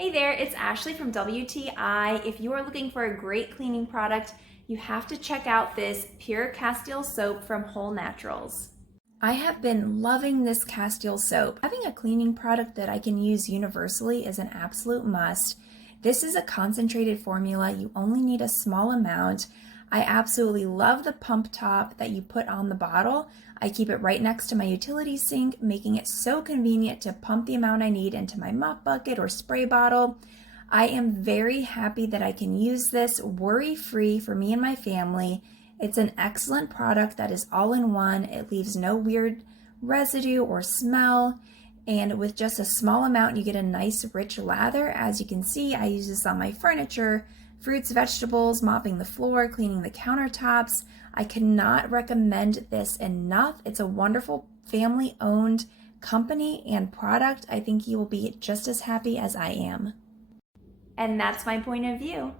Hey there, it's Ashley from WTI. If you are looking for a great cleaning product, you have to check out this Pure Castile Soap from Whole Naturals. I have been loving this Castile Soap. Having a cleaning product that I can use universally is an absolute must. This is a concentrated formula. You only need a small amount. I absolutely love the pump top that you put on the bottle. I keep it right next to my utility sink, making it so convenient to pump the amount I need into my mop bucket or spray bottle. I am very happy that I can use this worry-free for me and my family. It's an excellent product that is all in one. It leaves no weird residue or smell. And with just a small amount, you get a nice rich lather. As you can see, I use this on my furniture, fruits, vegetables, mopping the floor, cleaning the countertops. I cannot recommend this enough. It's a wonderful family-owned company and product. I think you will be just as happy as I am. And that's my point of view.